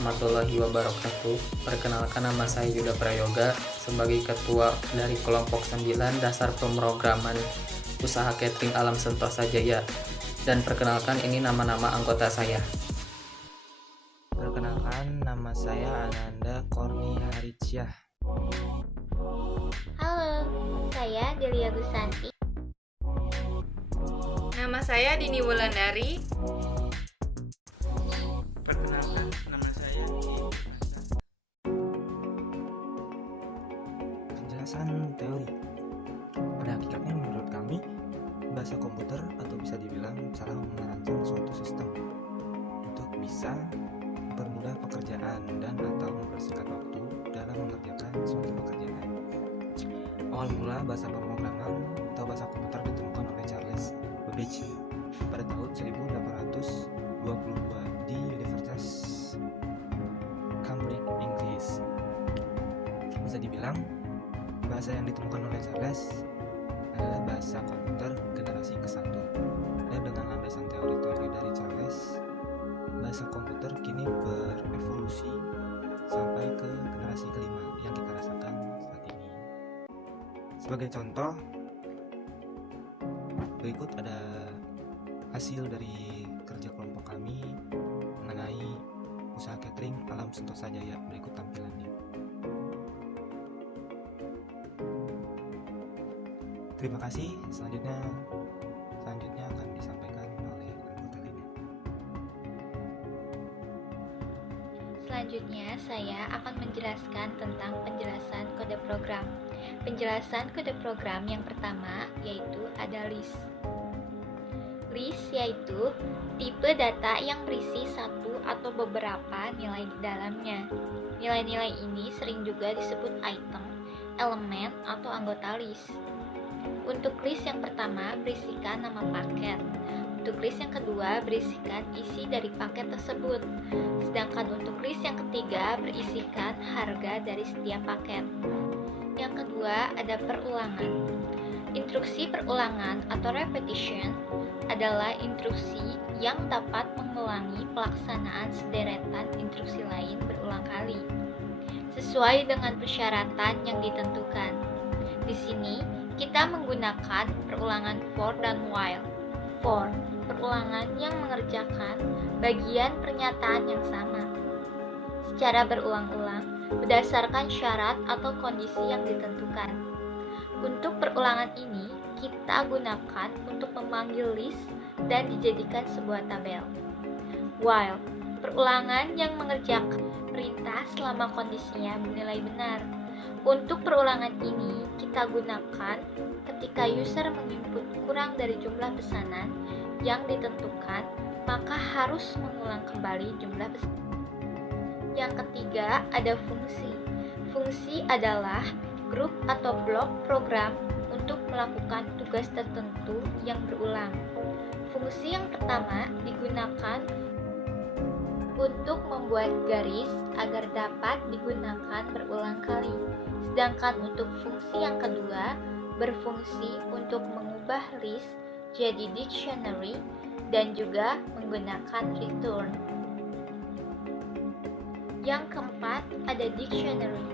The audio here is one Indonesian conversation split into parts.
warahmatullahi wabarakatuh. Perkenalkan, nama saya Yuda Prayoga sebagai Ketua dari kelompok 9 Dasar Pemrograman Usaha Catering Alam Sentosa Jaya. Dan perkenalkan, ini nama-nama anggota saya. Perkenalkan, nama saya Ananda Kornia Harisyah. Halo, saya Delia Gusanti. Nama saya Dini Wulandari. Perkenalkan, nama saya Penjelasan teori. Pada hakikatnya menurut kami, bahasa komputer atau bisa dibilang cara merancang suatu sistem untuk bisa mempermudah pekerjaan dan atau mempersingkat waktu dalam mengerjakan suatu pekerjaan. Awal mula bahasa pemrograman atau bahasa komputer ditemukan oleh Charles Babbage pada tahun 1822 di Universitas Cambridge, Inggris. Bisa dibilang bahasa yang ditemukan oleh Charles adalah bahasa komputer generasi ke-1. Dan dengan landasan teori-teori dari Charles, bahasa komputer kini berevolusi sampai ke generasi kelima yang kita rasakan saat ini. Sebagai contoh, berikut ada hasil dari kerja kelompok kami mengenai usaha catering Alam Sentosa Jaya. Berikut tampilannya. Terima kasih. Selanjutnya akan disampaikan oleh anggota lainnya. Selanjutnya, saya akan menjelaskan tentang penjelasan kode program. Penjelasan kode program yang pertama yaitu ada list. List yaitu tipe data yang berisi satu atau beberapa nilai di dalamnya. Nilai-nilai ini sering juga disebut item, elemen, atau anggota list. Untuk list yang pertama berisikan nama paket. Untuk list yang kedua berisikan isi dari paket tersebut. Sedangkan untuk list yang ketiga berisikan harga dari setiap paket. Yang kedua ada perulangan. Instruksi perulangan atau repetition adalah instruksi yang dapat mengulangi pelaksanaan sederetan instruksi lain berulang kali sesuai dengan persyaratan yang ditentukan. Di sini kita menggunakan perulangan for dan while. For, perulangan yang mengerjakan bagian pernyataan yang sama secara berulang-ulang berdasarkan syarat atau kondisi yang ditentukan. Untuk perulangan ini, kita gunakan untuk memanggil list dan dijadikan sebuah tabel. While, perulangan yang mengerjakan perintah selama kondisinya bernilai benar. Untuk perulangan ini, kita gunakan ketika user menginput kurang dari jumlah pesanan yang ditentukan, maka harus mengulang kembali jumlah pesanan. Yang ketiga, ada fungsi. Fungsi adalah grup atau blok program untuk melakukan tugas tertentu yang berulang. Fungsi yang pertama digunakan untuk membuat garis agar dapat digunakan berulang kali. Sedangkan untuk fungsi yang kedua berfungsi untuk mengubah list jadi dictionary dan juga menggunakan return. Yang keempat ada dictionary.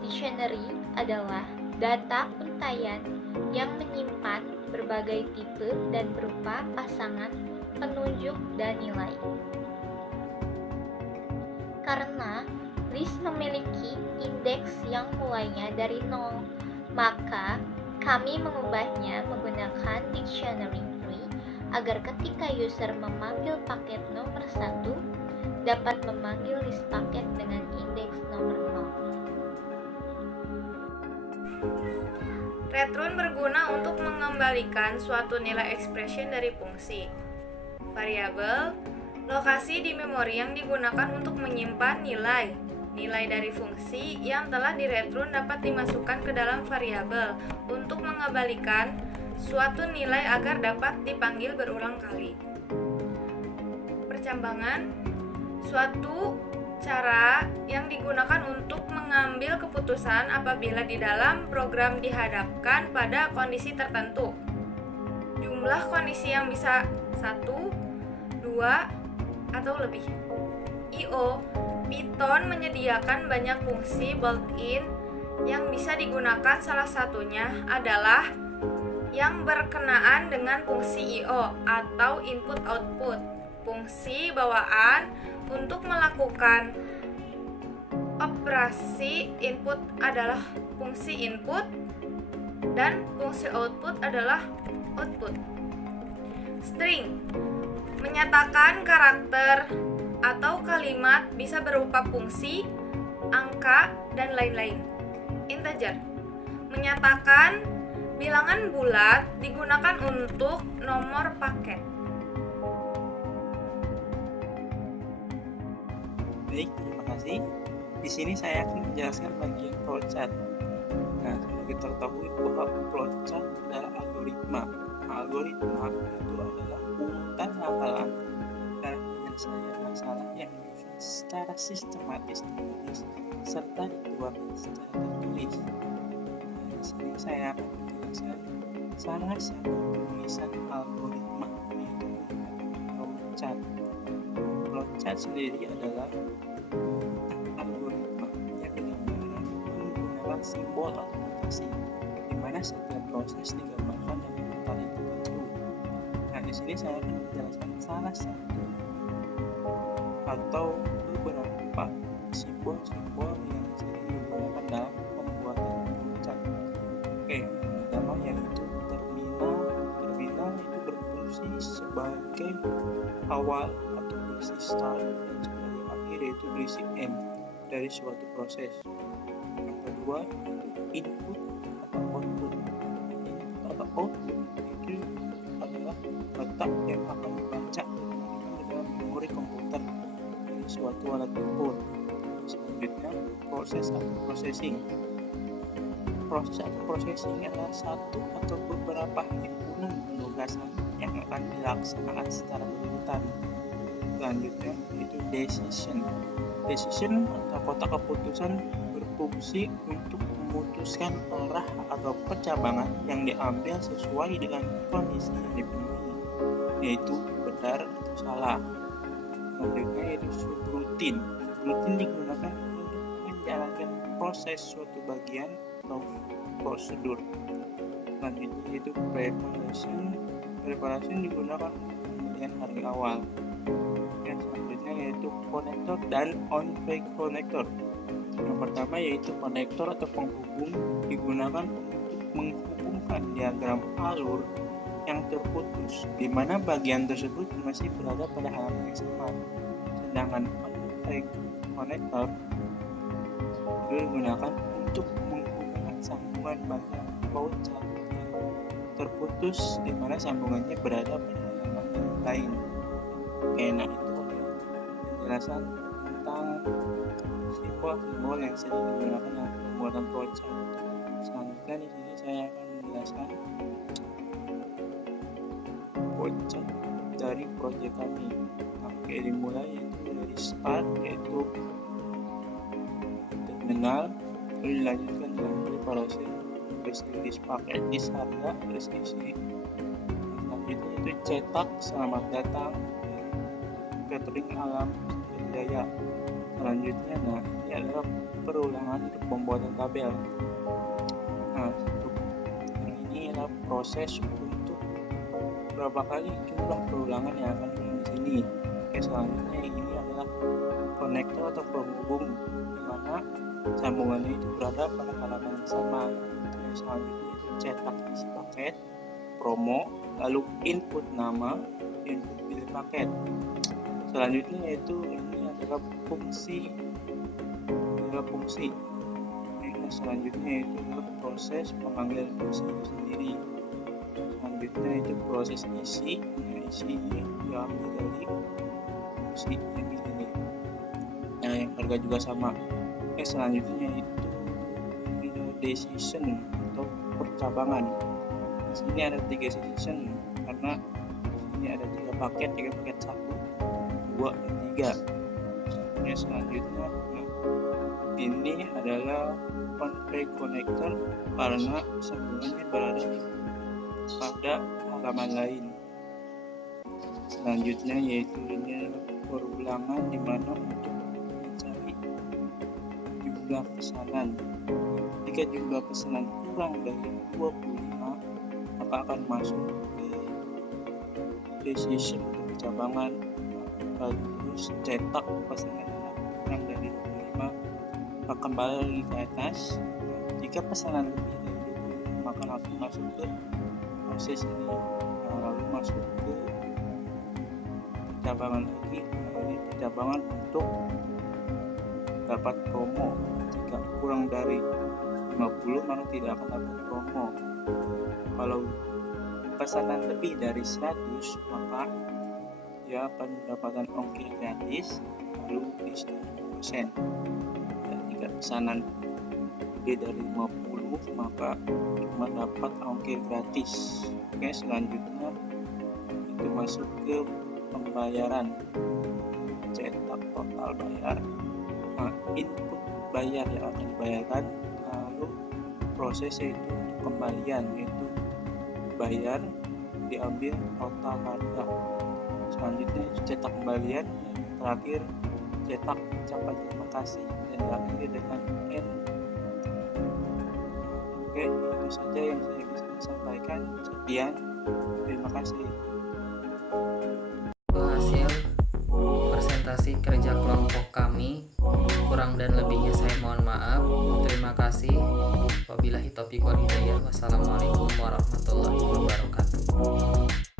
Dictionary adalah data untaian yang menyimpan berbagai tipe dan berupa pasangan, penunjuk, dan nilai. Karena list memiliki indeks yang mulainya dari 0, maka kami mengubahnya menggunakan dictionary tree agar ketika user memanggil paket nomor 1 dapat memanggil list paket dengan indeks nomor 0. Return berguna untuk mengembalikan suatu nilai expression dari fungsi. Variabel, lokasi di memori yang digunakan untuk menyimpan nilai. Nilai dari fungsi yang telah direturn dapat dimasukkan ke dalam variabel untuk mengembalikan suatu nilai agar dapat dipanggil berulang kali. Percambangan, suatu cara yang digunakan untuk mengambil keputusan apabila di dalam program dihadapkan pada kondisi tertentu. Jumlah kondisi yang bisa 1, 2, atau lebih. I/O, Python menyediakan banyak fungsi built-in yang bisa digunakan. Salah satunya adalah yang berkenaan dengan fungsi I/O atau input-output. Fungsi bawaan untuk melakukan operasi input adalah fungsi input dan fungsi output adalah output. String menyatakan karakter atau kalimat, bisa berupa fungsi, angka, dan lain-lain. Integer menyatakan bilangan bulat, digunakan untuk nomor paket. Baik, terima kasih. Di sini saya akan menjelaskan bagian flowchart. Nah, sebagai kita ketahui bahwa flowchart adalah algoritma. Algoritma itu adalah urutan hafalan dalam penyelesaian masalah yang disusun secara sistematis tertulis serta dituangkan secara tertulis. Nah, di sini saya akan menjelaskan salah satu tulisan algoritma, yaitu flowchart. Flowchart sendiri adalah algoritma yang digambarkan menggunakan simbol atau notasi, di mana setiap proses digambarkan dengan metode tertentu. Nah, di sini saya akan menjelaskan salah satu atau beberapa simbol-simbol yang sering digunakan dalam pembuatan flowchart. Oke, pertama yaitu terminal. Terminal itu berfungsi sebagai awal atau berisi start, dan sebagai akhir yaitu berisi end dari suatu proses. Yang kedua yaitu input atau output. Input atau output itu adalah letak yang akan dibaca di dalam memori komputer dari suatu alat input. Selanjutnya proses atau processing. Proses atau processing adalah satu atau beberapa himpunan penugasan yang akan dilaksanakan secara berurutan. Selanjutnya itu decision. Decision atau kotak keputusan berfungsi untuk memutuskan arah atau percabangan yang diambil sesuai dengan kondisi yang dipenuhi, yaitu benar atau salah. Selanjutnya yaitu subroutine. Subroutine digunakan untuk menjalankan proses suatu bagian atau prosedur. Selanjutnya yaitu preparation. Preparation digunakan untuk pembelian hari awal. Yang selanjutnya yaitu konektor dan on-break konektor. Yang pertama yaitu konektor atau penghubung, digunakan untuk menghubungkan diagram alur yang terputus, di mana bagian tersebut masih berada pada halaman yang sama. Sedangkan on-break konektor itu digunakan untuk menghubungkan sambungan bagian flowchart yang terputus, di mana sambungannya berada pada halaman yang lain. Oke, nah itu penjelasan tentang simbol-simbol yang sering digunakan dalam pembuatan flowchart. Selanjutnya di sini saya akan menjelaskan flowchart dari proyek kami. Oke, dimulai yaitu dari start, yaitu terminal, lalu dilanjutkan dengan preparasi, rilis paket, harga, isi. Selanjutnya itu cetak, selamat datang, catering alam Jaya. Selanjutnya, nah ini adalah perulangan untuk pembuatan tabel. Nah, untuk ini adalah proses untuk berapa kali jumlah perulangan yang akan di sini. Oke, selanjutnya ini adalah konektor atau penghubung, di mana sambungannya itu berada pada halaman yang sama. Selanjutnya itu cetak isi paket, promo, lalu input nama, input pilih paket. Selanjutnya yaitu ini adalah fungsi. Selanjutnya yaitu adalah proses pengambilan fungsi itu sendiri. Selanjutnya itu proses isi. Nah, isi ini diambil dari fungsi yang ini. Nah, yang harga juga sama. Oke, selanjutnya itu decision atau percabangan. Di sini ada 3 decision karena ini ada 3 paket 1, 2, dan 3. Yang selanjutnya ini adalah on-break connector karena sambungannya berada pada halaman lain. Selanjutnya yaitu ini adalah perulangan di mana untuk mencari jumlah pesanan. Jika jumlah pesanan kurang dari 25, maka akan masuk ke decision cabangan. Terus cetak pesanan kurang dari 25, maka kembali lagi ke atas. Jika pesanan lebih dari 25, maka langsung masuk ke proses ini, lalu masuk ke cabangan lagi. Ini cabangan untuk dapat promo. Jika kurang dari 50, maka tidak akan dapat promo. Kalau pesanan lebih dari 100, maka dia akan mendapatkan ongkir gratis, lalu di 100%. Dan jika pesanan lebih dari 50, maka cuma dapat ongkir gratis. Oke, selanjutnya itu masuk ke pembayaran, cetak total bayar, input bayar yang akan dibayarkan, lalu proses yaitu kembalian, yaitu bayar diambil total harga. Selanjutnya cetak kembalian, terakhir cetak ucapan terima kasih, dan terakhir dengan N. Oke, itu saja yang saya bisa sampaikan. Sekian, terima kasih. Itu hasil presentasi kerja kelompok kami. Kurang dan lebihnya saya mohon maaf. Terima kasih. Wabillahi taufiq wal hidayah. Wassalamualaikum warahmatullahi wabarakatuh.